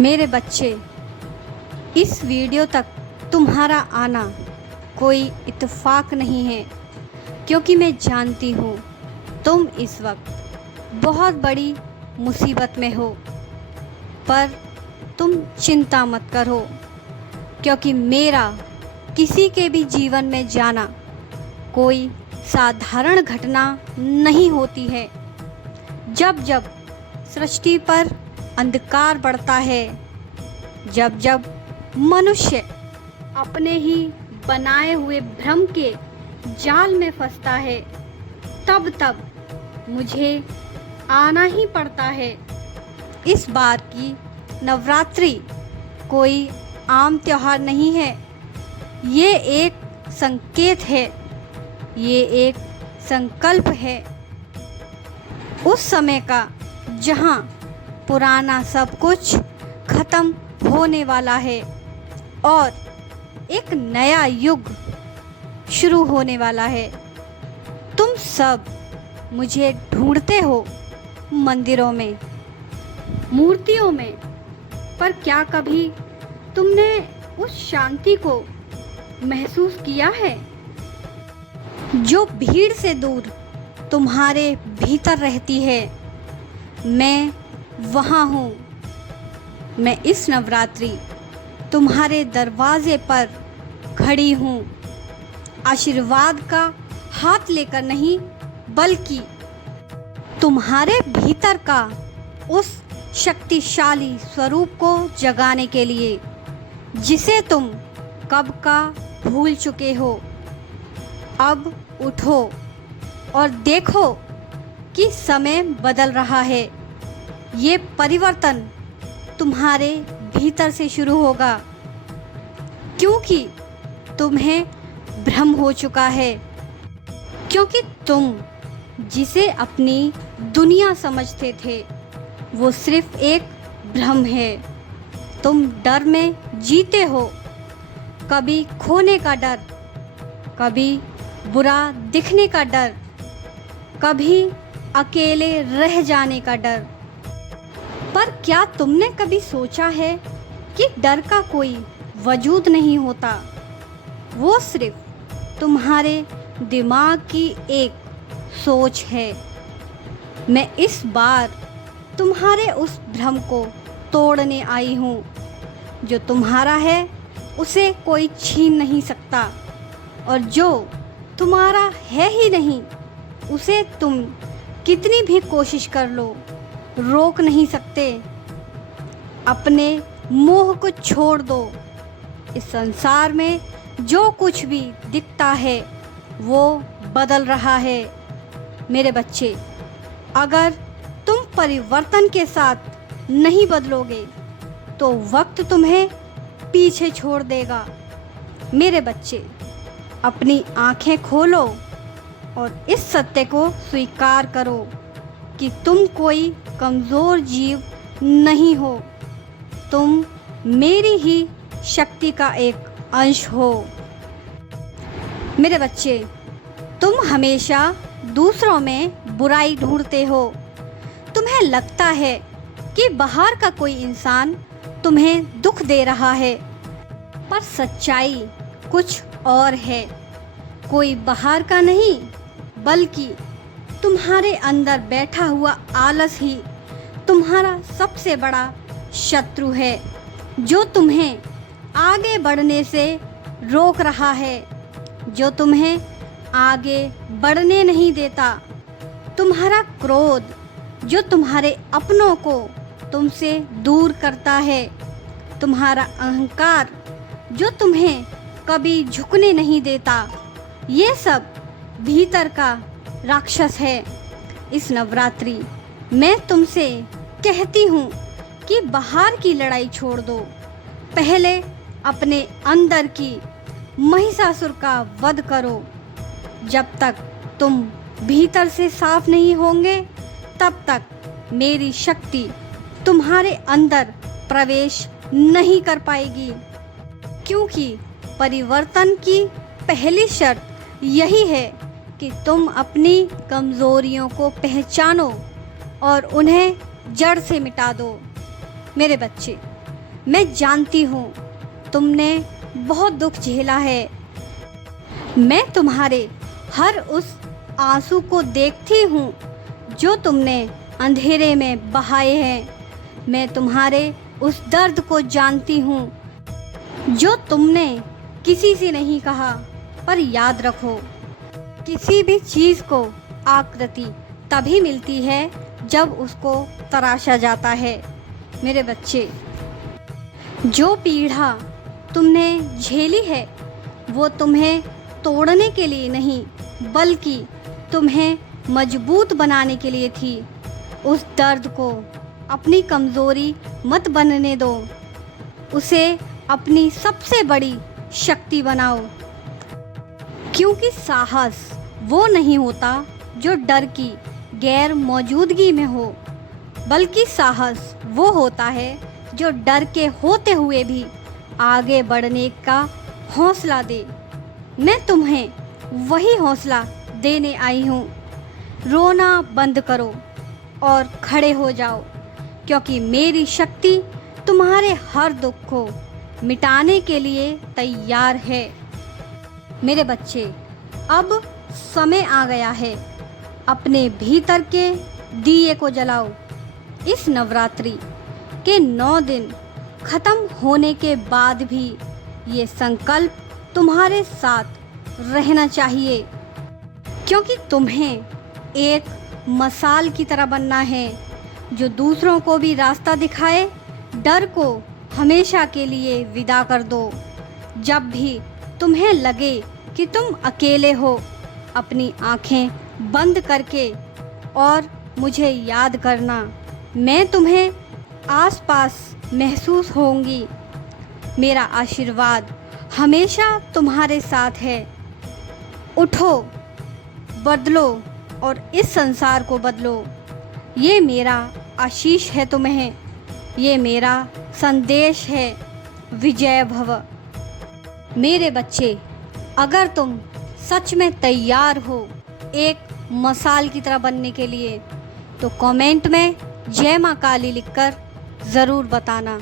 मेरे बच्चे, इस वीडियो तक तुम्हारा आना कोई इत्तेफाक नहीं है, क्योंकि मैं जानती हूँ तुम इस वक्त बहुत बड़ी मुसीबत में हो। पर तुम चिंता मत करो, क्योंकि मेरा किसी के भी जीवन में जाना कोई साधारण घटना नहीं होती है। जब जब सृष्टि पर अंधकार बढ़ता है, जब जब मनुष्य अपने ही बनाए हुए भ्रम के जाल में फंसता है, तब तब मुझे आना ही पड़ता है। इस बार की नवरात्रि कोई आम त्योहार नहीं है। ये एक संकेत है, ये एक संकल्प है उस समय का जहाँ पुराना सब कुछ खत्म होने वाला है और एक नया युग शुरू होने वाला है। तुम सब मुझे ढूंढते हो मंदिरों में, मूर्तियों में, पर क्या कभी तुमने उस शांति को महसूस किया है जो भीड़ से दूर तुम्हारे भीतर रहती है? मैं वहाँ हूँ। मैं इस नवरात्रि तुम्हारे दरवाजे पर खड़ी हूँ, आशीर्वाद का हाथ लेकर नहीं, बल्कि तुम्हारे भीतर का उस शक्तिशाली स्वरूप को जगाने के लिए, जिसे तुम कब का भूल चुके हो। अब उठो और देखो कि समय बदल रहा है। ये परिवर्तन तुम्हारे भीतर से शुरू होगा, क्योंकि तुम्हें भ्रम हो चुका है। क्योंकि तुम जिसे अपनी दुनिया समझते थे, वो सिर्फ एक भ्रम है। तुम डर में जीते हो, कभी खोने का डर, कभी बुरा दिखने का डर, कभी अकेले रह जाने का डर। पर क्या तुमने कभी सोचा है कि डर का कोई वजूद नहीं होता? वो सिर्फ तुम्हारे दिमाग की एक सोच है। मैं इस बार तुम्हारे उस भ्रम को तोड़ने आई हूँ। जो तुम्हारा है उसे कोई छीन नहीं सकता, और जो तुम्हारा है ही नहीं उसे तुम कितनी भी कोशिश कर लो, रोक नहीं सकते। अपने मोह को छोड़ दो। इस संसार में जो कुछ भी दिखता है वो बदल रहा है। मेरे बच्चे, अगर तुम परिवर्तन के साथ नहीं बदलोगे तो वक्त तुम्हें पीछे छोड़ देगा। मेरे बच्चे, अपनी आंखें खोलो और इस सत्य को स्वीकार करो कि तुम कोई कमज़ोर जीव नहीं हो। तुम मेरी ही शक्ति का एक अंश हो। मेरे बच्चे, तुम हमेशा दूसरों में बुराई ढूंढते हो। तुम्हें लगता है कि बाहर का कोई इंसान तुम्हें दुख दे रहा है, पर सच्चाई कुछ और है। कोई बाहर का नहीं, बल्कि तुम्हारे अंदर बैठा हुआ आलस ही तुम्हारा सबसे बड़ा शत्रु है, जो तुम्हें आगे बढ़ने से रोक रहा है, जो तुम्हें आगे बढ़ने नहीं देता। तुम्हारा क्रोध, जो तुम्हारे अपनों को तुमसे दूर करता है। तुम्हारा अहंकार, जो तुम्हें कभी झुकने नहीं देता। ये सब भीतर का राक्षस है। इस नवरात्रि मैं तुमसे कहती हूँ कि बाहर की लड़ाई छोड़ दो। पहले अपने अंदर की महिषासुर का वध करो। जब तक तुम भीतर से साफ नहीं होंगे, तब तक मेरी शक्ति तुम्हारे अंदर प्रवेश नहीं कर पाएगी। क्योंकि परिवर्तन की पहली शर्त यही है कि तुम अपनी कमज़ोरियों को पहचानो और उन्हें जड़ से मिटा दो। मेरे बच्चे, मैं जानती हूँ तुमने बहुत दुख झेला है। मैं तुम्हारे हर उस आंसू को देखती हूँ जो तुमने अंधेरे में बहाए हैं। मैं तुम्हारे उस दर्द को जानती हूँ जो तुमने किसी से नहीं कहा। पर याद रखो, किसी भी चीज़ को आकृति तभी मिलती है जब उसको तराशा जाता है। मेरे बच्चे, जो पीड़ा तुमने झेली है वो तुम्हें तोड़ने के लिए नहीं बल्कि तुम्हें मजबूत बनाने के लिए थी। उस दर्द को अपनी कमज़ोरी मत बनने दो, उसे अपनी सबसे बड़ी शक्ति बनाओ। क्योंकि साहस वो नहीं होता जो डर की गैर मौजूदगी में हो, बल्कि साहस वो होता है जो डर के होते हुए भी आगे बढ़ने का हौसला दे। मैं तुम्हें वही हौसला देने आई हूँ। रोना बंद करो और खड़े हो जाओ, क्योंकि मेरी शक्ति तुम्हारे हर दुख को मिटाने के लिए तैयार है। मेरे बच्चे, अब समय आ गया है, अपने भीतर के दिए को जलाओ। इस नवरात्रि के 9 दिन ख़त्म होने के बाद भी ये संकल्प तुम्हारे साथ रहना चाहिए, क्योंकि तुम्हें एक मसाल की तरह बनना है जो दूसरों को भी रास्ता दिखाए। डर को हमेशा के लिए विदा कर दो। जब भी तुम्हें लगे कि तुम अकेले हो, अपनी आँखें बंद करके और मुझे याद करना। मैं तुम्हें आसपास महसूस होंगी। मेरा आशीर्वाद हमेशा तुम्हारे साथ है। उठो, बदलो और इस संसार को बदलो। ये मेरा आशीष है तुम्हें, ये मेरा संदेश है। विजय भव। मेरे बच्चे, अगर तुम सच में तैयार हो एक मसाल की तरह बनने के लिए, तो कमेंट में जय माँ काली लिखकर ज़रूर बताना।